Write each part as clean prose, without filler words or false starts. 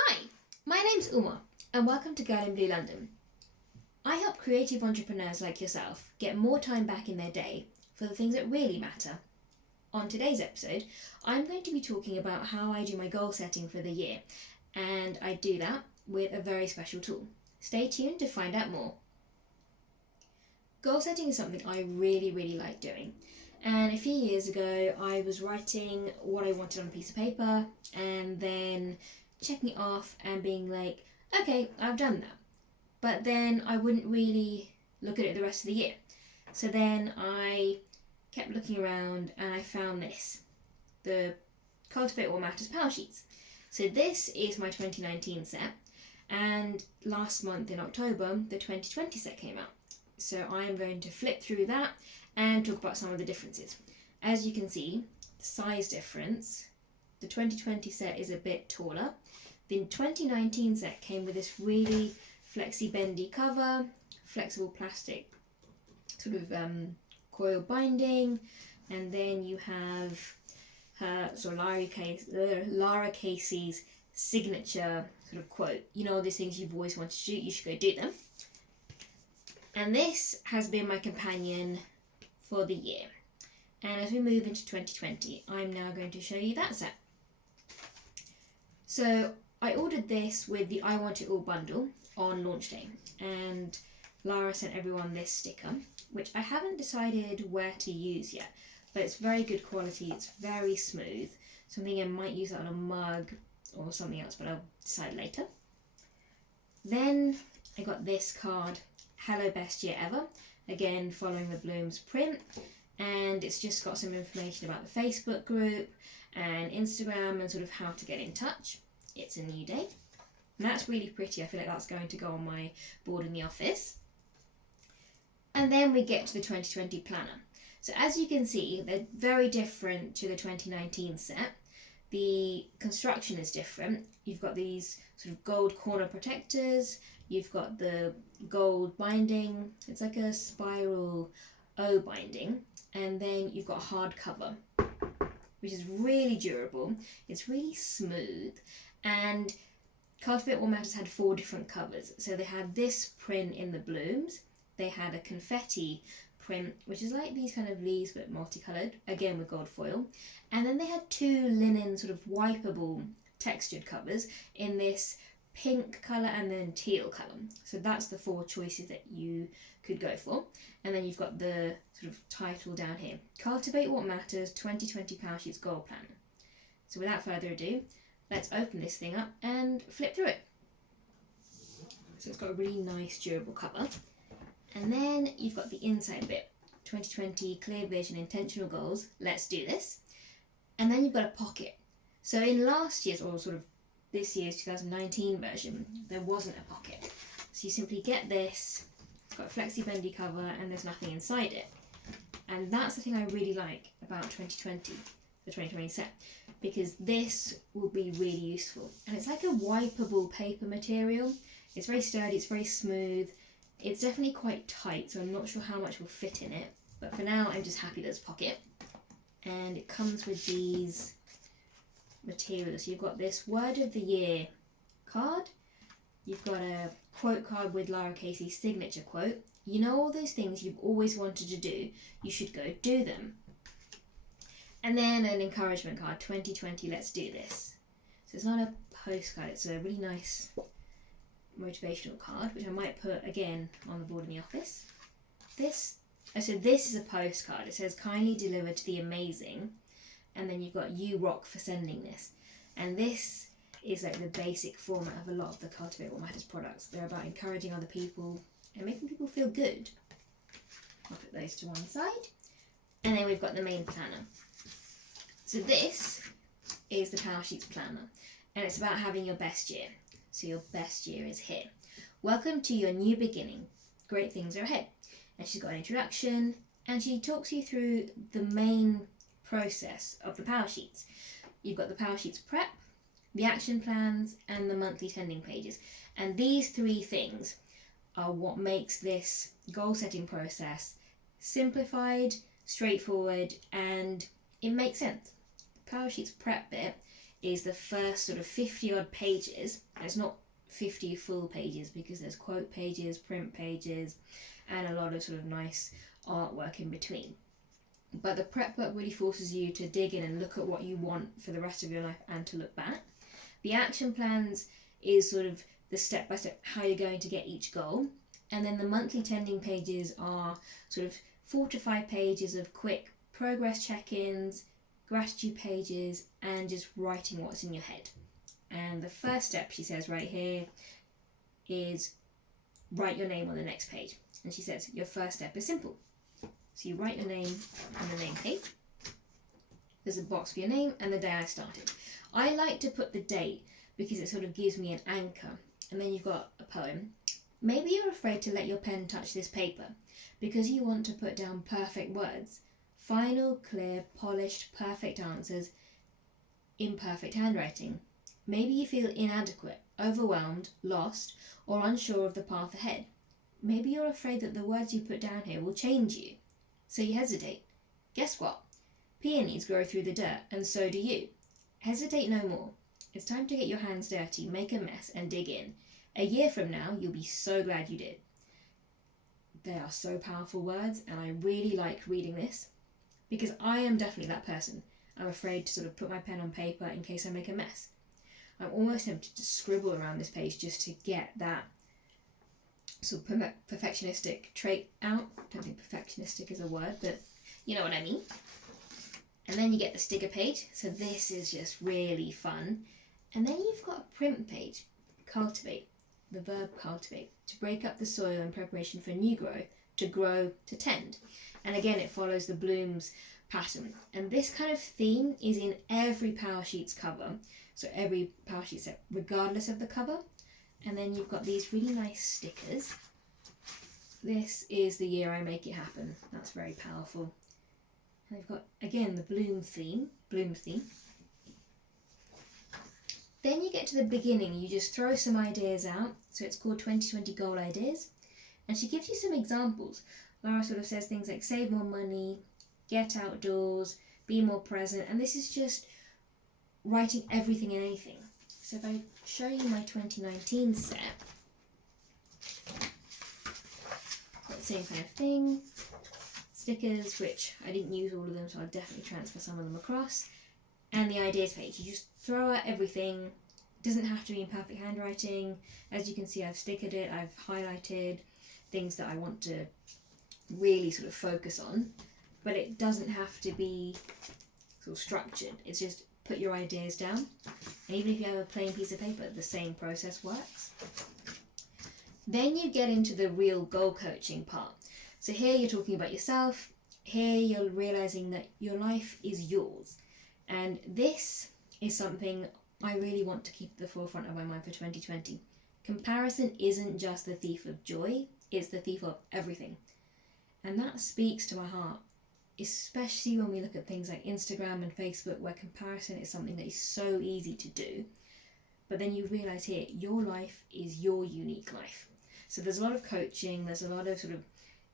Hi, my name's Uma, and welcome to Girl in Blue London. I help creative entrepreneurs like yourself get more time back in their day for the things that really matter. On today's episode, I'm going to be talking about how I do my goal setting for the year, and I do that with a very special tool. Stay tuned to find out more. Goal setting is something I really like doing. And a few years ago, I was writing what I wanted on a piece of paper and then checking it off and being like, okay, I've done that. But then I wouldn't really look at it the rest of the year. So then I kept looking around and I found this, the Cultivate What Matters Powersheets. So this is my 2019 set, and last month in October, the 2020 set came out. So I am going to flip through that and talk about some of the differences. As you can see, the size difference, the 2020 set is a bit taller. The 2019 set came with this really flexi bendy cover, flexible plastic sort of coil binding, and then you have her Lara Casey's signature sort of quote. You know, all these things you've always wanted to do, you should go do them. And this has been my companion for the year. And as we move into 2020, I'm now going to show you that set. So I ordered this with the I Want It All bundle on launch day, and Lara sent everyone this sticker, which I haven't decided where to use yet, but it's very good quality, it's very smooth. Something I might use that on a mug or something else, but I'll decide later. Then I got this card, Hello Best Year Ever, again following the Blooms print, and it's just got some information about the Facebook group and Instagram and sort of how to get in touch. It's a new day, and that's really pretty. I feel like that's going to go on my board in the office. And then we get to the 2020 planner. So as you can see, they're very different to the 2019 set. The construction is different. You've got these sort of gold corner protectors, you've got the gold binding, it's like a spiral O binding, and then you've got a hard cover, which is really durable, it's really smooth, and Cultivate What Matters had 4 different covers. So they had this print in the blooms, they had a confetti print, which is like these kind of leaves but multicoloured, again with gold foil, and then they had 2 linen sort of wipeable textured covers in this pink colour and then teal colour. So that's the 4 choices that you could go for. And then you've got the sort of title down here, Cultivate What Matters 2020 Powersheets Goal Planner. So without further ado, let's open this thing up and flip through it. So it's got a really nice durable cover. And then you've got the inside bit, 2020 Clear Vision Intentional Goals, let's do this. And then you've got a pocket. So in last year's, or sort of this year's 2019 version, there wasn't a pocket. So you simply get this, it's got a flexi bendy cover and there's nothing inside it. And that's the thing I really like about 2020, the 2020 set, because this will be really useful. And it's like a wipeable paper material. It's very sturdy, it's very smooth. It's definitely quite tight, so I'm not sure how much will fit in it. But for now, I'm just happy there's a pocket. And it comes with these materials. You've got this Word of the Year card. You've got a quote card with Lara Casey's signature quote. You know, all those things you've always wanted to do, you should go do them. And then an encouragement card, 2020, let's do this. So it's not a postcard, it's a really nice motivational card, which I might put again on the board in the office. This is a postcard. It says kindly delivered to the amazing, and then you've got you rock for sending this. And this is like the basic format of a lot of the Cultivate What Matters products. They're about encouraging other people and making people feel good. I'll put those to one side. And then we've got the main planner. So this is the Powersheets planner, and it's about having your best year. So your best year is here. Welcome to your new beginning. Great things are ahead. And she's got an introduction, and she talks you through the main process of the Powersheets. You've got the Powersheets prep, the action plans, and the monthly tending pages. And these 3 things are what makes this goal setting process simplified, straightforward, and it makes sense. The Powersheets prep bit is the first sort of 50 odd pages. It's not 50 full pages because there's quote pages, print pages, and a lot of sort of nice artwork in between. But the prep book really forces you to dig in and look at what you want for the rest of your life and to look back. The action plans is sort of the step-by-step how you're going to get each goal. And then the monthly tending pages are sort of 4 to 5 pages of quick progress check-ins, gratitude pages, and just writing what's in your head. And the first step, she says right here, is write your name on the next page. And she says your first step is simple. So you write your name on the name page. There's a box for your name and the day I started. I like to put the date because it sort of gives me an anchor. And then you've got a poem. Maybe you're afraid to let your pen touch this paper because you want to put down perfect words. Final, clear, polished, perfect answers in perfect handwriting. Maybe you feel inadequate, overwhelmed, lost, or unsure of the path ahead. Maybe you're afraid that the words you put down here will change you. So you hesitate. Guess what? Peonies grow through the dirt, and so do you. Hesitate no more. It's time to get your hands dirty, make a mess, and dig in. A year from now, you'll be so glad you did. They are so powerful words, and I really like reading this because I am definitely that person. I'm afraid to sort of put my pen on paper in case I make a mess. I'm almost tempted to scribble around this page just to get that sort of perfectionistic trait out. I don't think perfectionistic is a word, but you know what I mean. And then you get the sticker page. So this is just really fun. And then you've got a print page. Cultivate, the verb cultivate, to break up the soil in preparation for new growth, to grow, to tend. And again, it follows the blooms pattern. And this kind of theme is in every Powersheets cover. So every Powersheet set, regardless of the cover. And then you've got these really nice stickers. This is the year I make it happen. That's very powerful. And they've got, again, the bloom theme. Then you get to the beginning, you just throw some ideas out. So it's called 2020 Goal Ideas. And she gives you some examples. Laura sort of says things like save more money, get outdoors, be more present. And this is just writing everything and anything. So if I show you my 2019 set, got the same kind of thing. Stickers, which I didn't use all of them, so I'll definitely transfer some of them across. And the ideas page, you just throw out everything. It doesn't have to be in perfect handwriting. As you can see, I've stickered it, I've highlighted things that I want to really sort of focus on, but it doesn't have to be sort of structured. It's just put your ideas down, and even if you have a plain piece of paper, the same process works. Then you get into the real goal coaching part. So here you're talking about yourself. Here you're realizing that your life is yours. And this is something I really want to keep at the forefront of my mind for 2020. Comparison isn't just the thief of joy, it's the thief of everything. And that speaks to my heart, especially when we look at things like Instagram and Facebook, where comparison is something that is so easy to do. But then you realize here, your life is your unique life. So there's a lot of coaching, there's a lot of sort of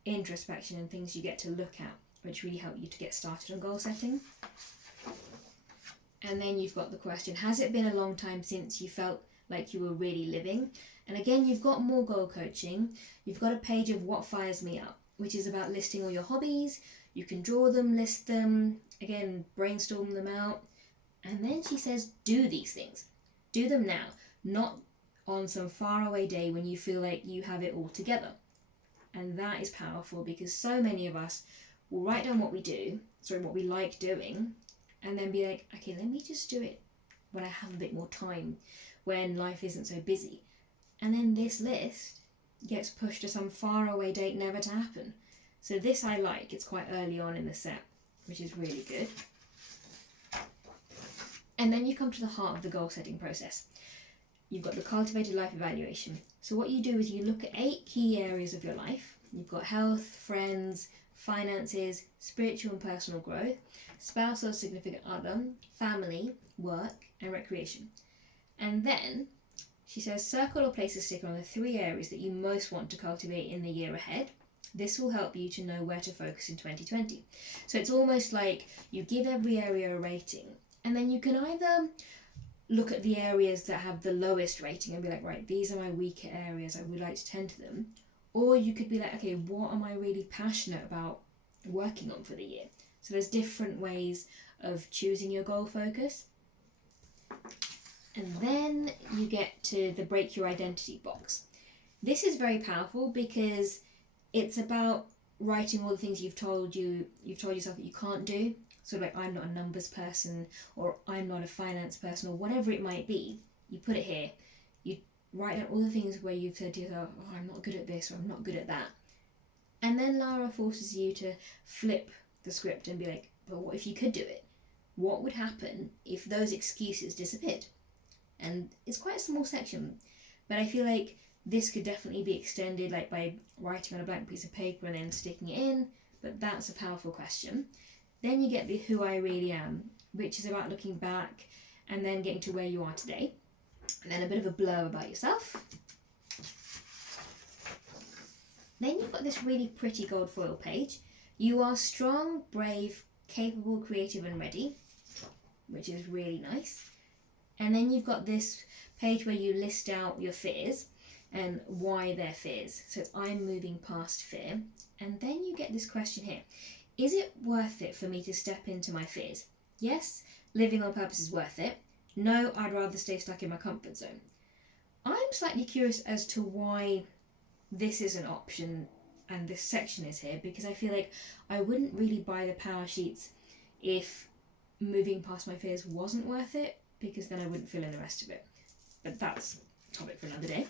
introspection and things you get to look at, which really help you to get started on goal setting. And then you've got the question, has it been a long time since you felt like you were really living? And again, you've got more goal coaching. You've got a page of what fires me up, which is about listing all your hobbies. You can draw them, list them, again, brainstorm them out. And then she says, do these things. Do them now, not on some faraway day when you feel like you have it all together. And that is powerful because so many of us will write down what we like doing, and then be like, okay, let me just do it when I have a bit more time, when life isn't so busy. And then this list gets pushed to some faraway date never to happen. So this I like, it's quite early on in the set, which is really good. And then you come to the heart of the goal setting process. You've got the cultivated life evaluation. So what you do is you look at 8 key areas of your life. You've got health, friends, finances, spiritual and personal growth, spouse or significant other, family, work, and recreation. And then she says circle or place a sticker on the 3 areas that you most want to cultivate in the year ahead. This will help you to know where to focus in 2020. So it's almost like you give every area a rating, and then you can either look at the areas that have the lowest rating and be like, right, these are my weaker areas, I would like to tend to them. Or you could be like, okay, what am I really passionate about working on for the year? So there's different ways of choosing your goal focus. And then you get to the break your identity box. This is very powerful because it's about writing all the things you've told yourself that you can't do. So like, I'm not a numbers person, or I'm not a finance person, or whatever it might be. You put it here. You write down all the things where you've said to yourself, oh, I'm not good at this, or I'm not good at that. And then Lara forces you to flip the script and be like, but what if you could do it? What would happen if those excuses disappeared? And it's quite a small section, but I feel like this could definitely be extended, like by writing on a blank piece of paper and then sticking it in, but that's a powerful question. Then you get the who I really am, which is about looking back and then getting to where you are today. And then a bit of a blurb about yourself. Then you've got this really pretty gold foil page. You are strong, brave, capable, creative and ready, which is really nice. And then you've got this page where you list out your fears and why they're fears. So it's I'm moving past fear. And then you get this question here. Is it worth it for me to step into my fears? Yes, living on purpose is worth it. No, I'd rather stay stuck in my comfort zone. I'm slightly curious as to why this is an option and this section is here, because I feel like I wouldn't really buy the power sheets if moving past my fears wasn't worth it, because then I wouldn't fill in the rest of it. But that's a topic for another day.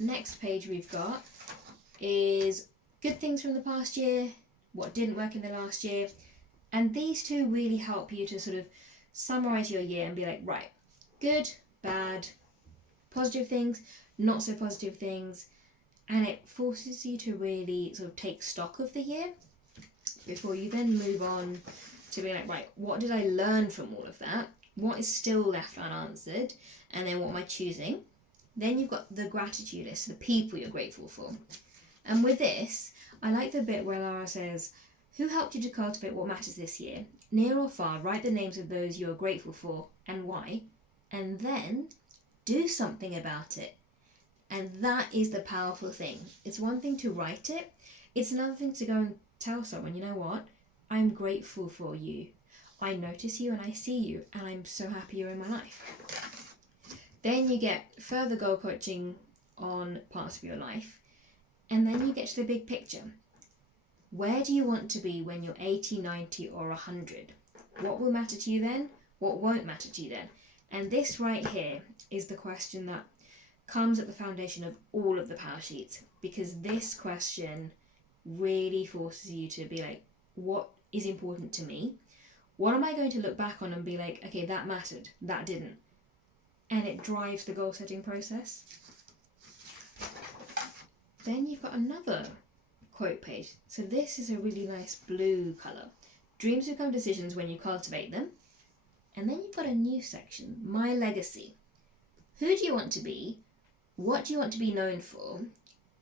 Next page we've got is good things from the past year, what didn't work in the last year, and these two really help you to sort of summarize your year and be like, right, good, bad, positive things, not so positive things, and it forces you to really sort of take stock of the year before you then move on to be like, right, what did I learn from all of that? What is still left unanswered? And then what am I choosing? Then you've got the gratitude list, the people you're grateful for. And with this, I like the bit where Lara says, who helped you to cultivate what matters this year? Near or far, write the names of those you are grateful for and why, and then do something about it. And that is the powerful thing. It's one thing to write it, it's another thing to go and tell someone, you know what, I'm grateful for you. I notice you and I see you, and I'm so happy you're in my life. Then you get further goal coaching on parts of your life, and then you get to the big picture. Where do you want to be when you're 80, 90 or 100? What will matter to you then? What won't matter to you then? And this right here is the question that comes at the foundation of all of the power sheets, because this question really forces you to be like, what is important to me? What am I going to look back on and be like, okay, that mattered, that didn't? And it drives the goal setting process. Then you've got another quote page. So this is a really nice blue colour. Dreams become decisions when you cultivate them. And then you've got a new section, my legacy. Who do you want to be? What do you want to be known for?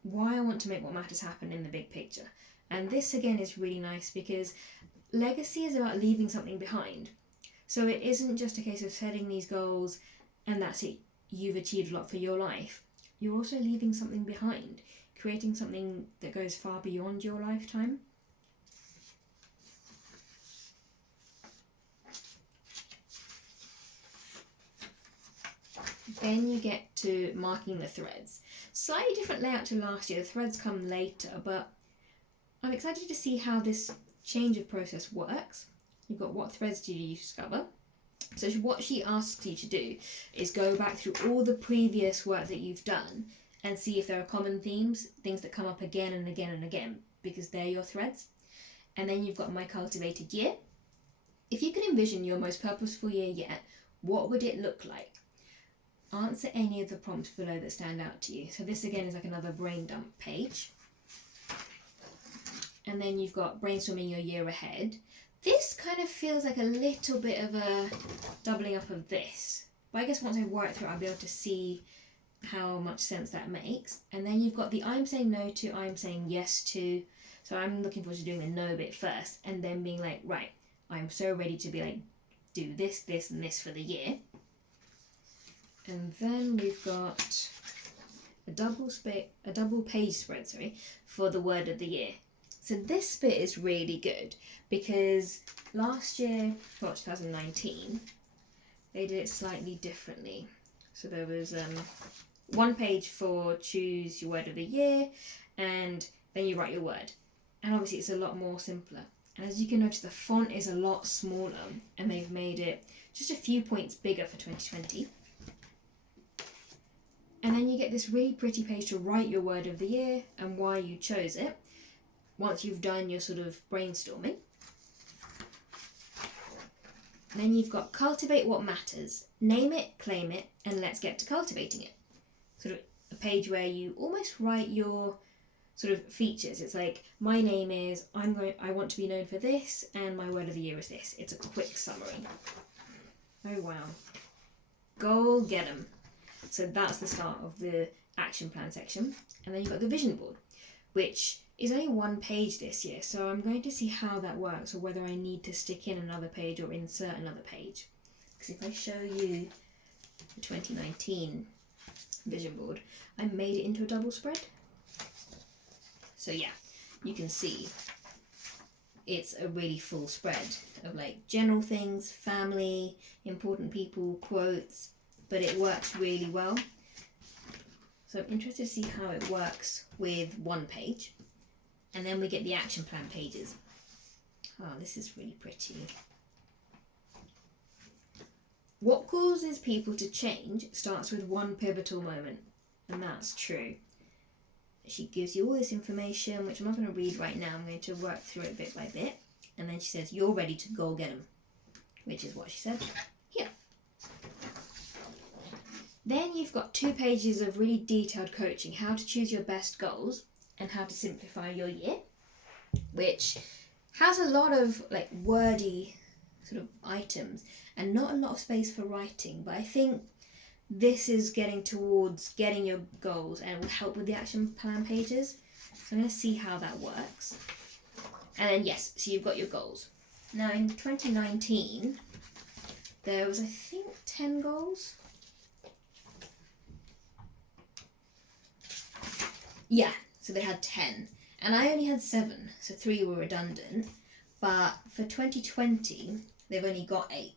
Why I want to make what matters happen in the big picture. And this again is really nice because legacy is about leaving something behind. So it isn't just a case of setting these goals and that's it, you've achieved a lot for your life. You're also leaving something behind, creating something that goes far beyond your lifetime. Then you get to marking the threads. Slightly different layout to last year, the threads come later, but I'm excited to see how this change of process works. You've got what threads did you discover? So what she asks you to do is go back through all the previous work that you've done and see if there are common themes, things that come up again and again and again, because they're your threads. And then you've got my cultivated year. If you could envision your most purposeful year yet, what would it look like? Answer any of the prompts below that stand out to you. So this again is like another brain dump page. And then you've got brainstorming your year ahead. This kind of feels like a little bit of a doubling up of this. But I guess once I work through it, I'll be able to see how much sense that makes. And then you've got the I'm saying no to, I'm saying yes to. So I'm looking forward to doing the no bit first and then being like, right, I'm so ready to be like do this, this, and this for the year. And then we've got a double page spread, for the word of the year. So this bit is really good because last year, 2019, they did it slightly differently. So there was one page for choose your word of the year, and then you write your word. And obviously it's a lot more simpler. And as you can notice, the font is a lot smaller, and they've made it just a few points bigger for 2020. And then you get this really pretty page to write your word of the year and why you chose it once you've done your sort of brainstorming. And then you've got Cultivate What Matters. Name it, claim it, and let's get to cultivating it. Sort of a page where you almost write your sort of features. It's like, my name is, I want to be known for this, and my word of the year is this. It's a quick summary. Oh wow. Go get 'em. So that's the start of the action plan section. And then you've got the vision board, which is only one page this year. So I'm going to see how that works, or whether I need to stick in another page or insert another page. Because if I show you the 2019 vision board, I made it into a double spread. So yeah, you can see it's a really full spread of like general things, family, important people, quotes, but it works really well. So I'm interested to see how it works with one page. And then we get the action plan pages. Oh, this is really pretty. What causes people to change starts with one pivotal moment, and that's true. She gives you all this information, which I'm not going to read right now. I'm going to work through it bit by bit. And then she says, you're ready to go get them, which is what she said here. Then you've got 2 pages of really detailed coaching, how to choose your best goals and how to simplify your year, which has a lot of like wordy sort of items and not a lot of space for writing. But I think this is getting towards getting your goals, and it will help with the action plan pages. So I'm going to see how that works. And then yes, so you've got your goals. Now in 2019, there was I think 10 goals. Yeah, so they had 10. And I only had 7, so 3 were redundant. But for 2020, they've only got 8.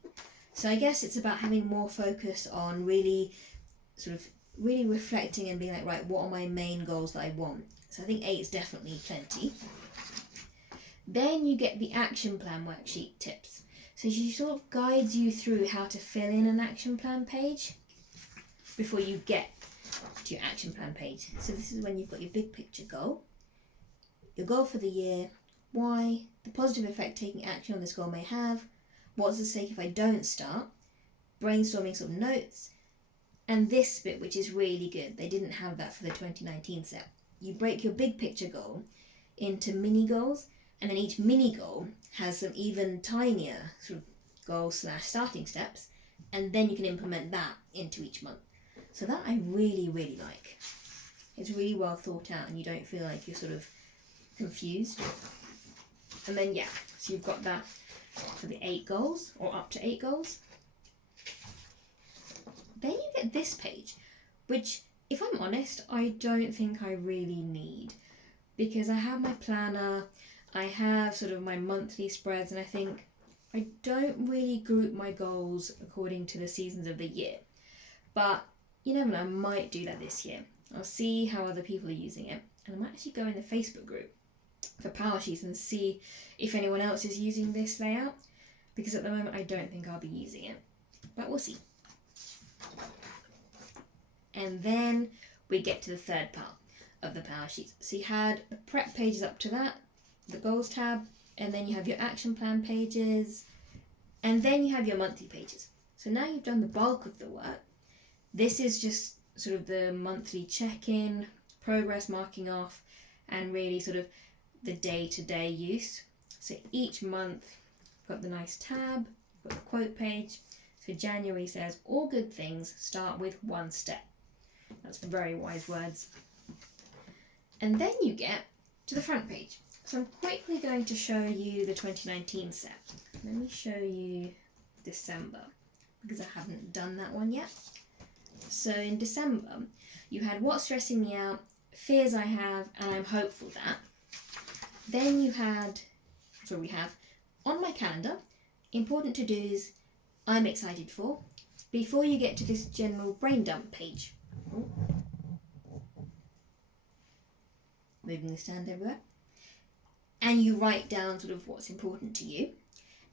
So I guess it's about having more focus on really reflecting and being like, right, what are my main goals that I want? So I think 8 is definitely plenty. Then you get the action plan worksheet tips. So she sort of guides you through how to fill in an action plan page before you get to your action plan page. So this is when you've got your big picture goal, your goal for the year, why, the positive effect taking action on this goal may have, what's at stake if I don't start, brainstorming some notes, and this bit, which is really good. They didn't have that for the 2019 set. You break your big picture goal into mini goals, and then each mini goal has some even tinier sort of goals / starting steps, and then you can implement that into each month. So that I really, really like. It's really well thought out, and you don't feel like you're sort of confused. And then yeah, so you've got that for the 8 goals, or up to 8 goals. Then you get this page, which, if I'm honest, I don't think I really need, because I have my planner, I have sort of my monthly spreads, and I think I don't really group my goals according to the seasons of the year. But you never know, I might do that this year. I'll see how other people are using it, and I might actually go in the Facebook group for Powersheets and see if anyone else is using this layout, because at the moment I don't think I'll be using it, but we'll see. And then we get to the third part of the Powersheets. So you had the prep pages up to that, the goals tab, and then you have your action plan pages, and then you have your monthly pages. So now you've done the bulk of the work. This is just sort of the monthly check-in, progress marking off, and really sort of the day-to-day use. So each month, you've got the nice tab, you've got the quote page. So January says, all good things start with one step. That's very wise words. And then you get to the front page. So I'm quickly going to show you the 2019 set. Let me show you December, because I haven't done that one yet. So in December, you had what's stressing me out, fears I have, and I'm hopeful that. Then you had, we have, on my calendar, important to-dos I'm excited for, before you get to this general brain dump page. Moving the stand everywhere. And you write down sort of what's important to you.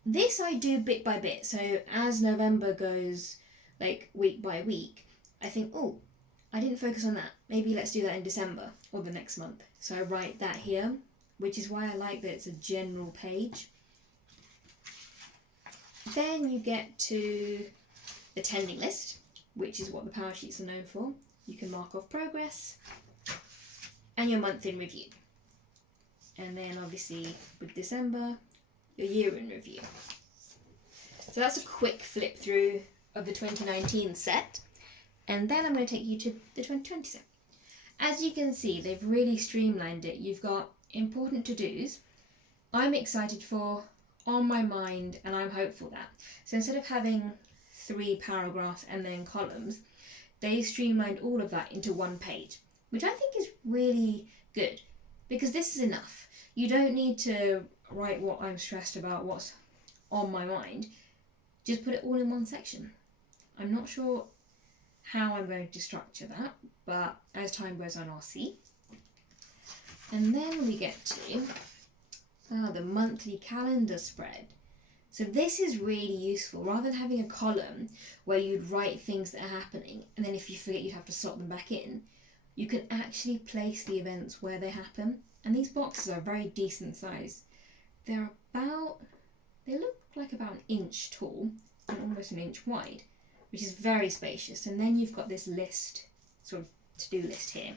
This I do bit by bit. So as November goes, like week by week, I think, oh, I didn't focus on that. Maybe let's do that in December or the next month. So I write that here, which is why I like that it's a general page. Then you get to the tending list, which is what the Powersheets are known for. You can mark off progress and your month in review. And then obviously with December, your year in review. So that's a quick flip through of the 2019 set. And then I'm going to take you to the 2020 set. As you can see, they've really streamlined it. You've got important to-dos, I'm excited for, on my mind, and I'm hopeful that. So instead of having 3 paragraphs and then columns, they streamlined all of that into one page, which I think is really good, because this is enough. You don't need to write what I'm stressed about, what's on my mind. Just put it all in one section. I'm not sure how I'm going to structure that, but as time goes on, I'll see. And then we get to the monthly calendar spread. So this is really useful. Rather than having a column where you'd write things that are happening, and then if you forget, you'd have to slot them back in, you can actually place the events where they happen. And these boxes are very decent size. They look like about an inch tall and almost an inch wide, which is very spacious. And then you've got this list, sort of to-do list here,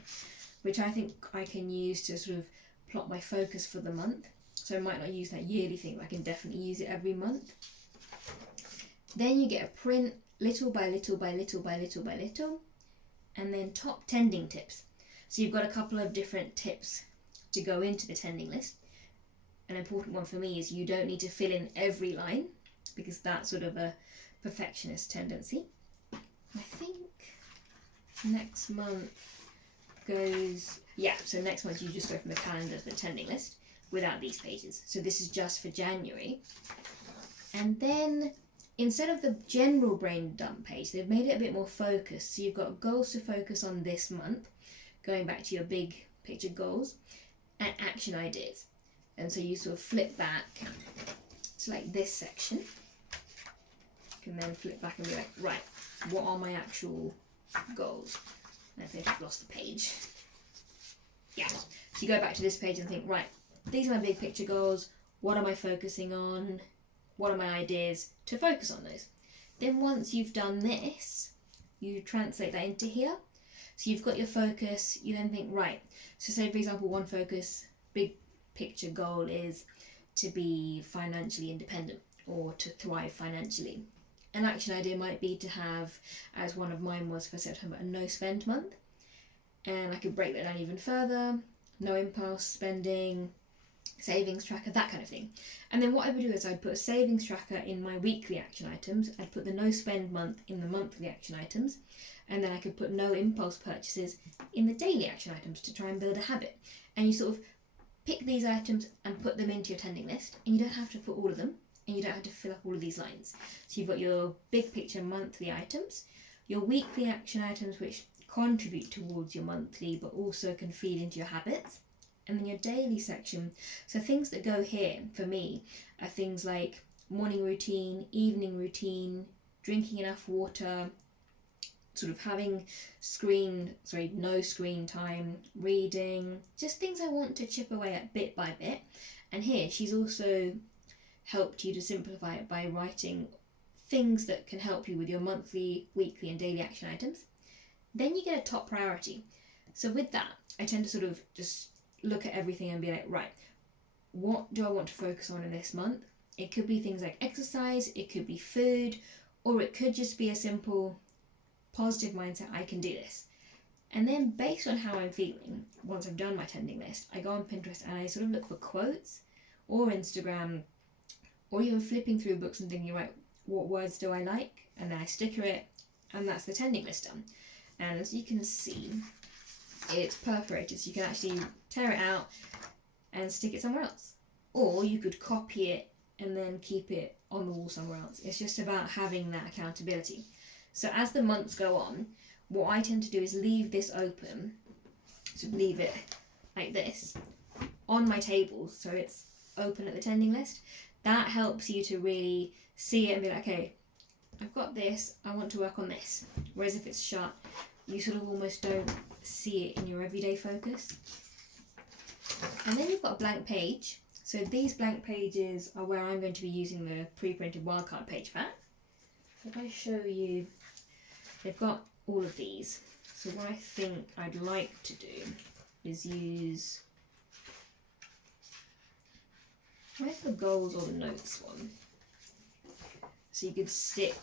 which I think I can use to sort of plot my focus for the month. So I might not use that yearly thing, but I can definitely use it every month. Then you get a print, little by little by little by little by little, and then top tending tips. So you've got a couple of different tips to go into the tending list. An important one for me is you don't need to fill in every line, because that's sort of a perfectionist tendency. I think next month goes, so next month you just go from the calendar to the tending list without these pages. So this is just for January. And then instead of the general brain dump page, they've made it a bit more focused. So you've got goals to focus on this month, going back to your big picture goals, and action ideas. And so you sort of flip back to like this section. You can then flip back and be like, right, what are my actual goals? And I think I've lost the page. Yeah. So you go back to this page and think, right, these are my big picture goals. What am I focusing on? What are my ideas to focus on those? Then once you've done this, you translate that into here. So you've got your focus, you then think, right, so say for example, one focus, big picture goal is to be financially independent or to thrive financially. An action idea might be to have, as one of mine was for September, a no spend month. And I could break that down even further, no impulse spending, savings tracker, that kind of thing. And then what I would do is I'd put a savings tracker in my weekly action items, I'd put the no spend month in the monthly action items, and then I could put no impulse purchases in the daily action items to try and build a habit. And you sort of pick these items and put them into your tending list, and you don't have to put all of them, and you don't have to fill up all of these lines. So you've got your big picture monthly items, your weekly action items which contribute towards your monthly but also can feed into your habits, and then your daily section. So things that go here for me are things like morning routine, evening routine, drinking enough water, sort of having no screen time, reading, just things I want to chip away at bit by bit. And here she's also helped you to simplify it by writing things that can help you with your monthly, weekly and daily action items. Then you get a top priority. So with that, I tend to sort of just look at everything and be like, right, what do I want to focus on in this month? It could be things like exercise, it could be food, or it could just be a simple positive mindset, I can do this. And then based on how I'm feeling, once I've done my tending list, I go on Pinterest and I sort of look for quotes or Instagram or even flipping through books and thinking, right, what words do I like, and then I sticker it, and that's the tending list done. And as you can see, it's perforated, so you can actually tear it out and stick it somewhere else. Or you could copy it and then keep it on the wall somewhere else. It's just about having that accountability. So as the months go on, what I tend to do is leave this open, so leave it like this, on my table, so it's open at the tending list. That helps you to really see it and be like, okay, I've got this, I want to work on this. Whereas if it's shut, you sort of almost don't see it in your everyday focus. And then you've got a blank page. So these blank pages are where I'm going to be using the pre-printed wildcard page pack. If I show you, they've got all of these. So what I think I'd like to do is use, where's the goals or the notes one? So you could stick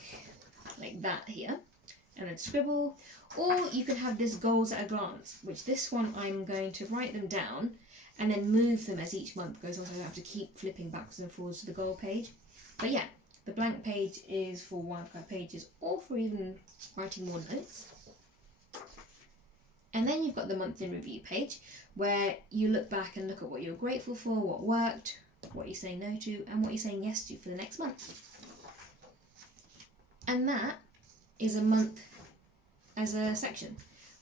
like that here and then scribble, or you could have this goals at a glance, which this one I'm going to write them down and then move them as each month goes on, so I don't have to keep flipping backwards and forwards to the goal page. But yeah, the blank page is for wildcard pages or for even writing more notes. And then you've got the month in review page, where you look back and look at what you're grateful for, what worked, what you're saying no to, and what you're saying yes to for the next month. And that is a month as a section,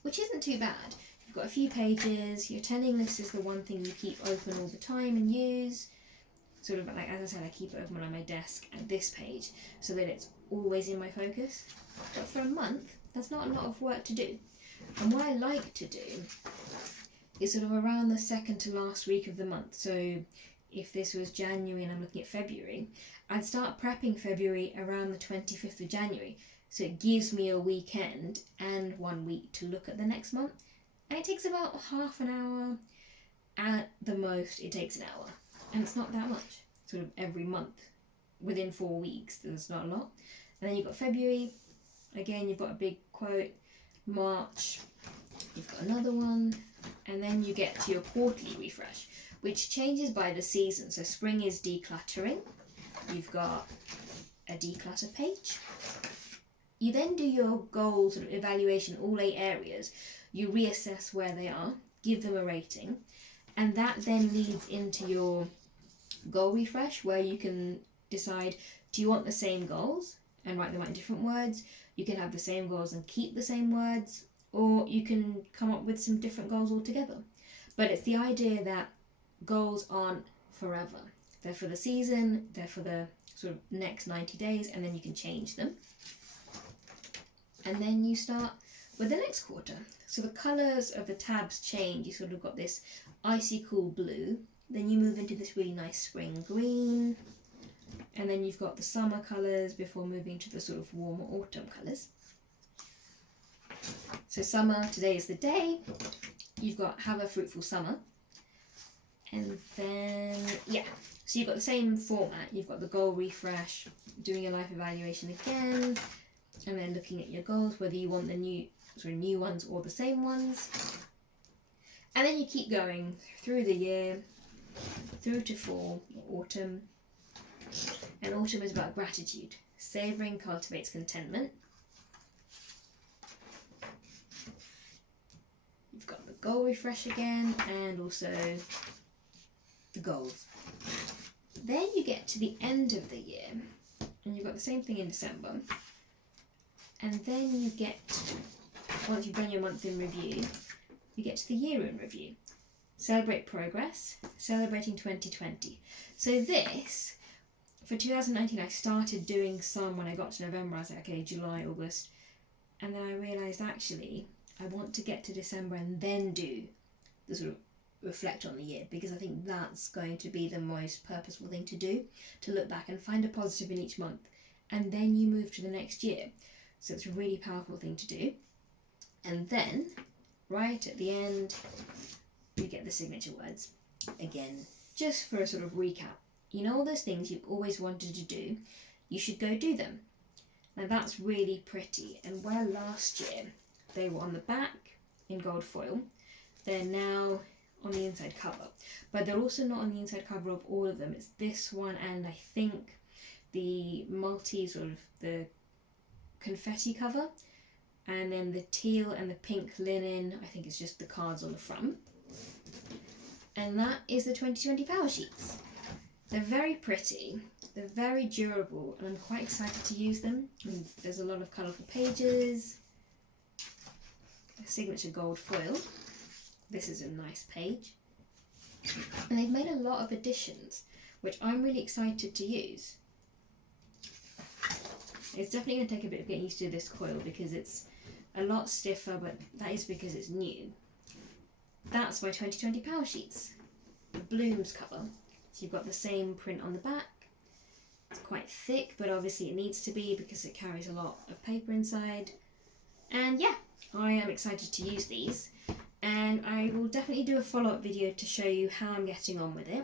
which isn't too bad. You've got a few pages, your tending list is the one thing you keep open all the time and use. Sort of like, as I said, I keep it open on my desk at this page so that it's always in my focus. But for a month, that's not a lot of work to do. And what I like to do is sort of around the second to last week of the month. So if this was January and I'm looking at February, I'd start prepping February around the 25th of January. So it gives me a weekend and 1 week to look at the next month. And it takes about half an hour. At the most, it takes an hour. And it's not that much. Sort of every month. Within 4 weeks, there's not a lot. And then you've got February. Again, you've got a big quote. March, you've got another one. And then you get to your quarterly refresh, which changes by the season. So spring is decluttering. You've got a declutter page. You then do your goals sort of evaluation, all 8 areas. You reassess where they are, give them a rating, and that then leads into your goal refresh, where you can decide, do you want the same goals and write them out in different words? You can have the same goals and keep the same words, or you can come up with some different goals altogether. But it's the idea that goals aren't forever. They're for the season, they're for the sort of next 90 days, and then you can change them. And then you start with the next quarter. So the colours of the tabs change. You sort of got this icy cool blue, then you move into this really nice spring green, and then you've got the summer colours before moving to the sort of warmer autumn colours. So summer, today is the day. You've got have a fruitful summer. And then, yeah, so you've got the same format. You've got the goal refresh, doing your life evaluation again, and then looking at your goals, whether you want the new ones or the same ones. And then you keep going through the year, through to fall, autumn. And autumn is about gratitude. Savouring cultivates contentment. You've got the goal refresh again, and also the goals. Then you get to the end of the year, and you've got the same thing in December. And then you get, once you've done your month in review, you get to the year in review. Celebrate progress, celebrating 2020. So this, for 2019, I started doing some when I got to November. I was like, okay, July, August. And then I realised, actually, I want to get to December and then do the sort of reflect on the year, because I think that's going to be the most purposeful thing to do, to look back and find a positive in each month. And then you move to the next year. So it's a really powerful thing to do. And then, right at the end, you get the signature words. Again, just for a sort of recap. You know all those things you've always wanted to do, you should go do them. Now that's really pretty. And where last year they were on the back in gold foil, they're now on the inside cover. But they're also not on the inside cover of all of them. It's this one and I think the multi sort of the confetti cover, and then the teal and the pink linen, I think it's just the cards on the front. And that is the 2020 Powersheets. They're very pretty, they're very durable, and I'm quite excited to use them. I mean, there's a lot of colourful pages, a signature gold foil. This is a nice page. And they've made a lot of additions, which I'm really excited to use. It's definitely going to take a bit of getting used to this coil because it's a lot stiffer, but that is because it's new. That's my 2020 Powersheets, the blooms cover. So you've got the same print on the back. It's quite thick, but obviously it needs to be because it carries a lot of paper inside. And yeah, I am excited to use these. And I will definitely do a follow-up video to show you how I'm getting on with it,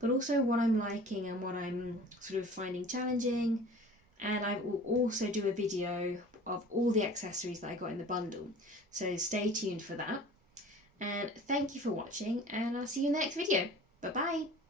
but also what I'm liking and what I'm sort of finding challenging. And I will also do a video of all the accessories that I got in the bundle. So stay tuned for that. And thank you for watching, and I'll see you in the next video. Bye bye!